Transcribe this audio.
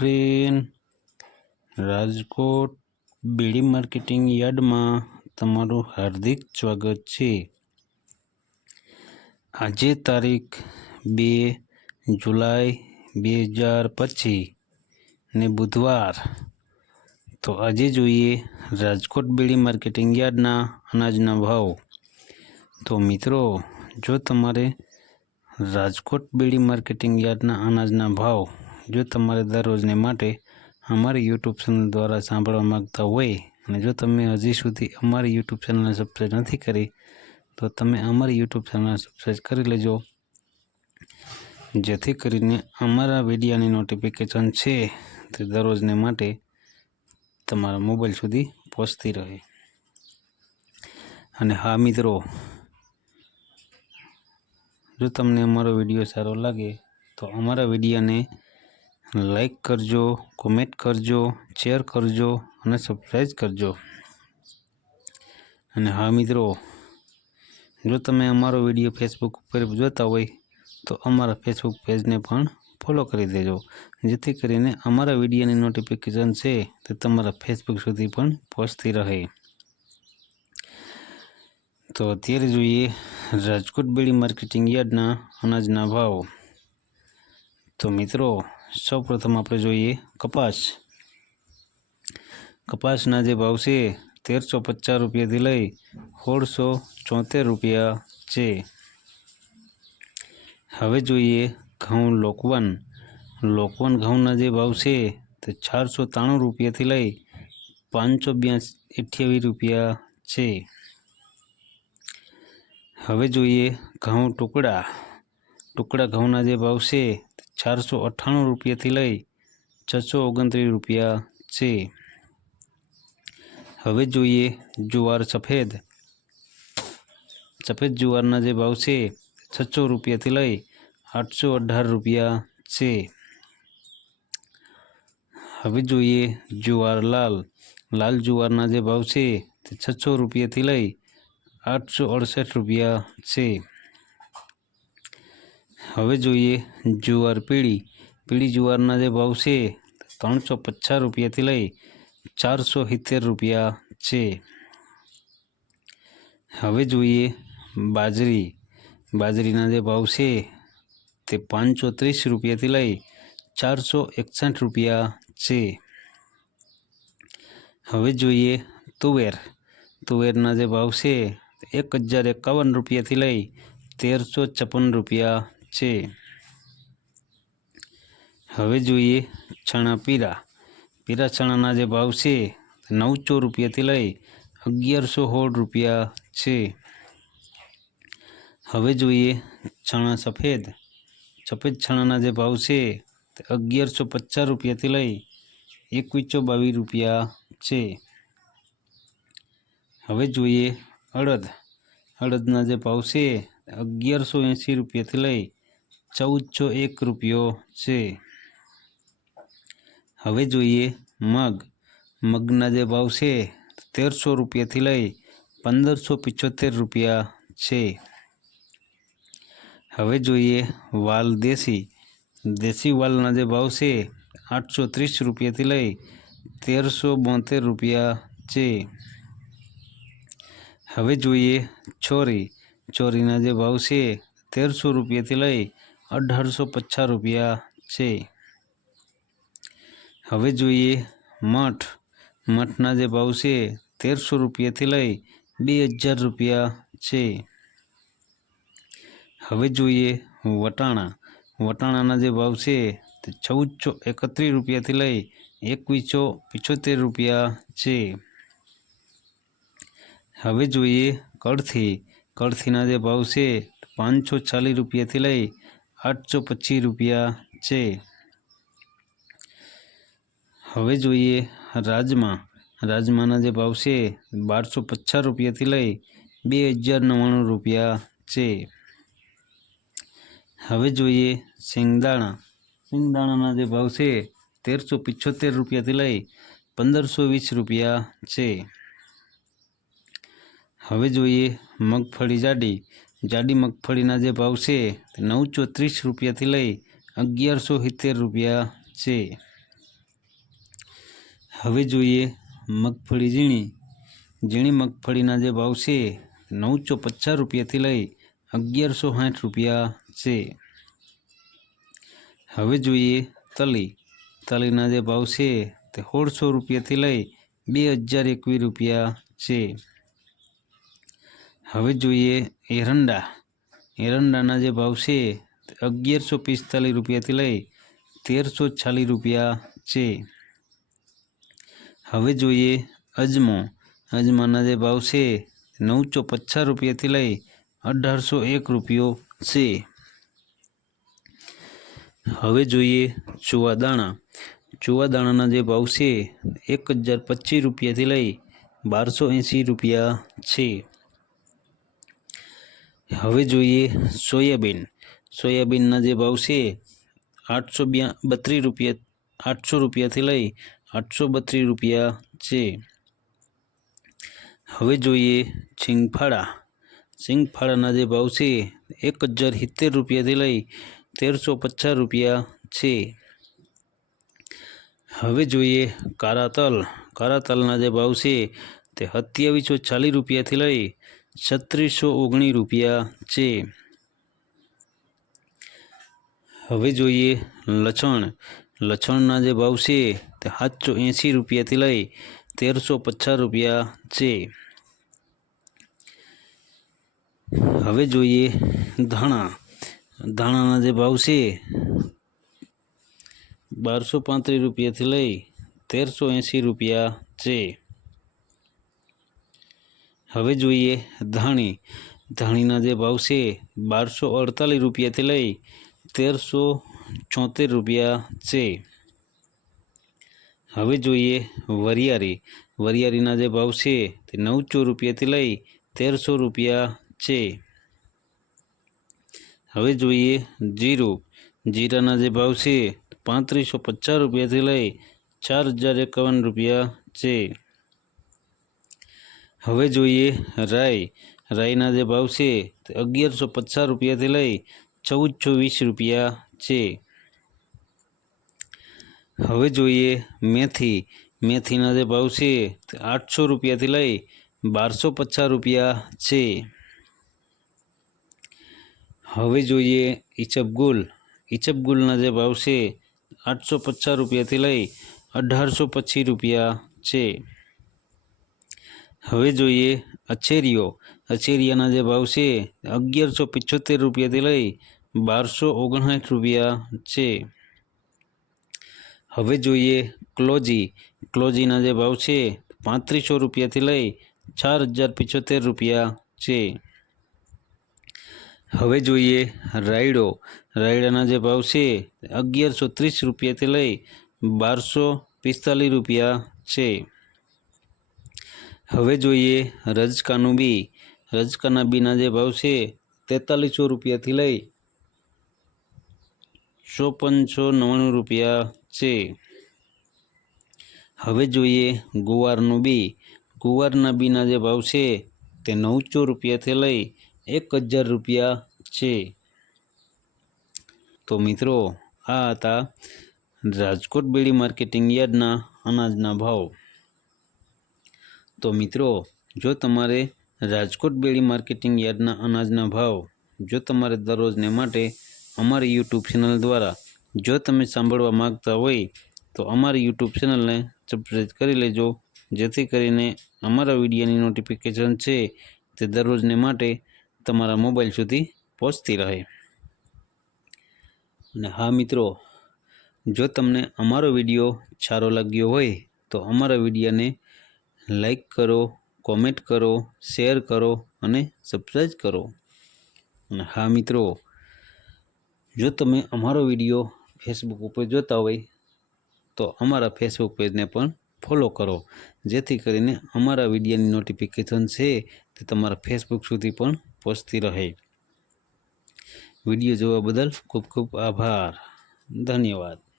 Friend, Rajkot બીડી marketing યાર્ડમાં તમારું હાર્દિક સ્વાગત છે। આજે તારીખ 2 જુલાઈ 2025 ને બુધવાર। તો આજે જોઈએ રાજકોટ બીડી માર્કેટિંગ યાર્ડના અનાજના ભાવ। તો મિત્રો, જો તમારે રાજકોટ બીડી માર્કેટિંગ યાર્ડના અનાજના ભાવ જો તમારે દરરોજને માટે અમારી યુટ્યુબ ચેનલ દ્વારા સાંભળવા માગતા હોય અને જો તમે હજી સુધી અમારી યુટ્યુબ ચેનલને સબસ્ક્રાઈબ નથી કરી તો તમે અમારી યુટ્યુબ ચેનલ સબસ્ક્રાઈબ કરી લેજો, જેથી કરીને અમારા વિડીયોની નોટિફિકેશન છે તે દરરોજને માટે તમારા મોબાઈલ સુધી પહોંચતી રહે। અને હા મિત્રો, જો તમને અમારો વિડીયો સારો લાગે તો અમારા વિડીયોને લાઈક કરજો, કોમેન્ટ કરજો, શેર કરજો અને સબસ્ક્રાઈબ કરજો। અને હા મિત્રો, જો તમે અમારો વિડીયો ફેસબુક ઉપર જોતા હોય તો અમારા ફેસબુક પેજને પણ ફોલો કરી દેજો, જેથી કરીને અમારા વિડીયોની નોટિફિકેશન છે તે તમારા ફેસબુક સુધી પણ પહોંચતી રહે। તો અત્યારે જોઈએ રાજકોટ બીડી માર્કેટિંગ યાર્ડના અનાજના ભાવ। તો મિત્રો, સૌપ્રથમ આપણે જોઈએ કપાસના જે ભાવ છે 1350 રૂપિયાથી લઈ 1674 રૂપિયા છે। હવે જોઈએ ઘઉં લોકવન ઘઉંના જે ભાવ છે તે 493 રૂપિયાથી લઈ 528 રૂપિયા છે। હવે જોઈએ ઘઉં ટુકડા ઘઉંના જે ભાવ છે 498 રૂપિયાથી લઈ 629 રૂપિયા છે। હવે જોઈએ જુવાર સફેદ જુવારના જે ભાવ છે 600 રૂપિયાથી લઈ 818 રૂપિયા છે। હવે જોઈએ જુવાર લાલ જુવારના જે ભાવ છે તે 600 રૂપિયાથી લઈ 868 રૂપિયા છે। હવે જોઈએ જુવાર પીળી જુવારના જે ભાવ છે 350 રૂપિયાથી લઈ 470 રૂપિયા છે। હવે જોઈએ બાજરીના જે ભાવ છે તે 530 રૂપિયાથી લઈ 461 રૂપિયા છે। હવે જોઈએ તુવેરના જે ભાવ છે 1051 રૂપિયાથી લઈ 1356 રૂપિયા છે। હવે જોઈએ ચણા પીળા ચણાના જે ભાવ છે 900 રૂપિયાથી લઈ 1116 રૂપિયા છે। હવે જોઈએ ચણા સફેદ ચણાના જે ભાવ છે તે 1150 રૂપિયાથી લઈ 2122 રૂપિયા છે। હવે જોઈએ અડદના જે ભાવ છે 1180 રૂપિયાથી લઈ 1401 રૂપિયો છે। હવે જોઈએ મગના જે ભાવ છે 1300 રૂપિયાથી લઈ 1575 રૂપિયા છે। હવે જોઈએ વાલ દેશી વાલના જે ભાવ છે 830 રૂપિયાથી લઈ 1372 રૂપિયા છે। હવે જોઈએ ચોરીના જે ભાવ છે 1300 રૂપિયાથી લઈ 1850 રૂપિયા છે। હવે જોઈએ મઠના જે ભાવ છે 1300 રૂપિયાથી લઈ 2000 રૂપિયા છે। હવે જોઈએ વટાણાના જે ભાવ છે તે 1431 રૂપિયાથી લઈ 2175 રૂપિયા છે। હવે જોઈએ કળથીના જે ભાવ છે 540 રૂપિયાથી લઈ 825 રૂપિયા છે। હવે જોઈએ રાજમાના જે ભાવ છે 1250 રૂપિયાથી લઈ 2099 રૂપિયા છે। હવે જોઈએ સિંગદાણાના જે ભાવ છે 1375 રૂપિયાથી લઈ 1520 રૂપિયા છે। હવે જોઈએ મગફળી જાડી મગફળીના જે ભાવ છે 930 રૂપિયાથી લઈ 1170 રૂપિયા છે। હવે જોઈએ મગફળી ઝીણી. ઝીણી મગફળીના જે ભાવ છે 950 રૂપિયાથી લઈ 1160 રૂપિયા છે. હવે જોઈએ તલી. તલીના જે ભાવ છે તે 1600 રૂપિયાથી લઈ 2021 રૂપિયા છે. હવે જોઈએ એરંડા. એરંડાના જે ભાવ છે તે 1145 રૂપિયાથી લઈ 1340 રૂપિયા છે. હવે જોઈએ અજમો. અજમાના જે ભાવ છે 950 રૂપિયાથી લઈ 1801 રૂપિયો છે. હવે જોઈએ ચુવાદાણા. ચુવાદાણાના જે ભાવ છે 1025 રૂપિયાથી લઈ 1280 રૂપિયા છે. હવે જોઈએ સોયાબીન. સોયાબીનના જે ભાવ છે 832 રૂપિયા 800 રૂપિયાથી લઈ 832 રૂપિયા છે. હવે જોઈએ સિંગફાળા. સિંગફાળાના જે ભાવ છે 1070 રૂપિયાથી લઈ 1350 રૂપિયા છે. હવે જોઈએ કાળા તલ. કાળા તલના જે ભાવ છે તે 2740 રૂપિયાથી લઈ 3619 રૂપિયા છે. હવે જોઈએ લસણ. લસણના જે ભાવ છે તે 780 રૂપિયાથી લઈ 1350 રૂપિયા છે. હવે જોઈએ ધાણા. ધાણાના જે ભાવ છે 1235 રૂપિયાથી લઈ 1380 રૂપિયા છે. હવે જોઈએ ધાણી. ધાણીના જે ભાવ છે 1248 રૂપિયાથી લઈ 1374 રૂપિયા છે. હવે જોઈએ વરિયાળી. વરિયાળીના જે ભાવ છે તે 900 રૂપિયાથી લઈ 1300 રૂપિયા છે. હવે જોઈએ જીરું. જીરાના જે ભાવ છે 3550 રૂપિયાથી લઈ 4051 રૂપિયા છે. હવે જોઈએ રાઈ. રાઈના જે ભાવ છે તે 1150 રૂપિયાથી લઈ 1420 રૂપિયા છે. હવે જોઈએ મેથી. મેથીના જે ભાવ છે તે 800 રૂપિયાથી લઈ 1250 રૂપિયા છે. હવે જોઈએ ઈસબગુલ. ઈસબગુલના જે ભાવ છે 850 રૂપિયાથી લઈ 1825 રૂપિયા છે. હવે જોઈએ અછેરીઓ. અછેરિયાના જે ભાવ છે 1175 રૂપિયાથી લઈ 1259 રૂપિયા છે. હવે જોઈએ ક્લોજી. ક્લોજીના જે ભાવ છે 3500 રૂપિયાથી લઈ 4075 રૂપિયા છે. હવે જોઈએ રાયડો. રાયડાના જે ભાવ છે 1130 રૂપિયાથી લઈ 1245 રૂપિયા છે. હવે જોઈએ રજકાનું બી. રજકાના બીના જે ભાવ છે 4300 રૂપિયાથી લઈ 5499 રૂપિયા છે. હવે જોઈએ ગુવારનું બી. ગુવારના બીના જે ભાવ છે તે 900 રૂપિયાથી લઈ 1000 રૂપિયા છે. તો મિત્રો આ હતા રાજકોટ બેડી માર્કેટિંગ યાર્ડના અનાજના ભાવ. તો મિત્રો જો તમારે રાજકોટ બેડી માર્કેટિંગ યાર્ડના અનાજના ભાવ જો તમારે દરરોજને માટે અમારી યુટ્યુબ ચેનલ દ્વારા જો તમે સાંભળવા માગતા હોય તો અમારી યુટ્યુબ ચેનલને સબસ્ક્રાઈબ કરી લેજો, જેથી કરીને અમારા વિડીયોની નોટિફિકેશન છે તે દરરોજને માટે તમારા મોબાઈલ સુધી પહોંચતી રહે. અને હા મિત્રો, જો તમને અમારો વિડીયો સારો લાગ્યો હોય તો અમારા વિડીયોને લાઈક કરો, કોમેન્ટ કરો, શેર કરો અને સબસ્ક્રાઈબ કરો. અને હા મિત્રો, જો તમે અમારો વિડીયો ફેસબુક ઉપર જોતા હોય તો અમારા ફેસબુક પેજને પણ ફોલો કરો, જેથી કરીને અમારા વિડીયોની નોટિફિકેશન છે તે તમારા ફેસબુક સુધી પણ પહોંચતી રહે. વિડીયો જોવા બદલ ખૂબ ખૂબ આભાર. ધન્યવાદ.